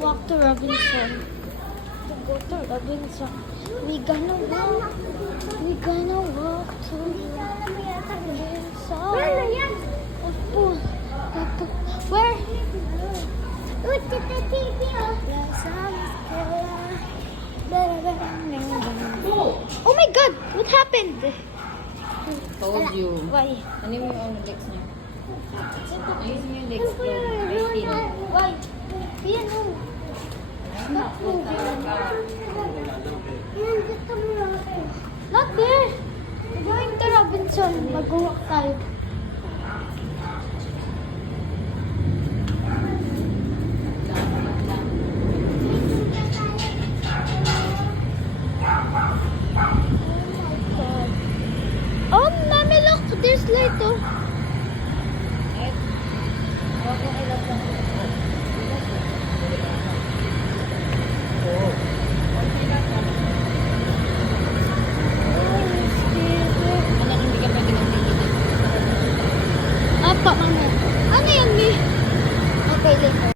walk to Robinson. To go to Robinson. We gonna walk to Robinson. Where? Look at the TV. Oh my God! What happened? Told you. Why? Ano yung legs niya? Ayusin mo yung legs ko. Why? Yan o. Not moving. Not there. We're going to Robinson. Mag-walk tayo.